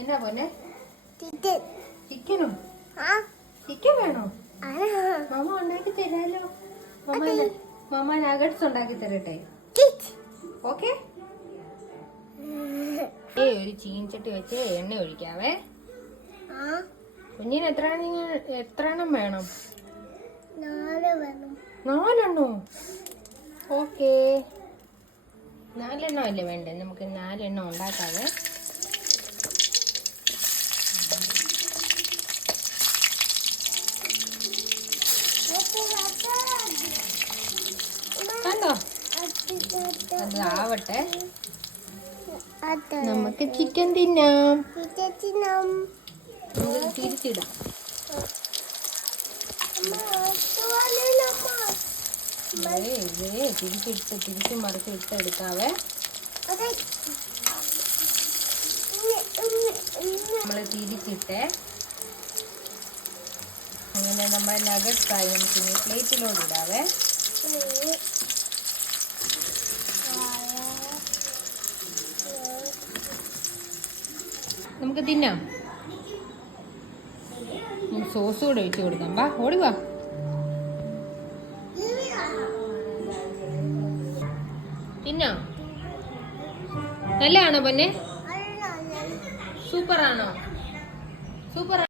എന്നാ പോന്നെ? ചിക്കനോ? ചിക്കൻ വേണോ? മാമ ഉണ്ടാക്കി തരാലോ. മാമ നഗറ്റ്സ് ഉണ്ടാക്കി തരട്ടെ? ഓക്കെ. ഒരു ചീൻചട്ടി വെച്ച് എണ്ണ ഒഴിക്കാവേ. കുഞ്ഞിന് എത്ര എണ്ണം വേണം? 4 ഓക്കെ. 4 അല്ലേ വേണ്ടേ? നമുക്ക് 4 ഉണ്ടാക്കാവേ. കണ്ടോ? അതാവട്ടെ, നമുക്ക് ചിക്കൻ തിന്നാം. നമുക്ക് തിരിച്ചിടാം. തിരിച്ചു മറിച്ച് ഇട്ടെടുക്കാവേ. നമ്മള് തിരിച്ചിട്ടേ അങ്ങനെ നമ്മുടെ നഗറ്റ്സ് ആയി. നമുക്ക് ഇനി പ്ലേറ്റിലോട്ട് ഇടാവേ. നമുക്ക് തിന്നാം. സോസ് കൂടെ ഒഴിച്ചു കൊടുക്കാം. വാ, ഓടുവാ. തിന്നാം. നല്ലതാണോ പൊന്നെ? സൂപ്പറാണോ? സൂപ്പർ.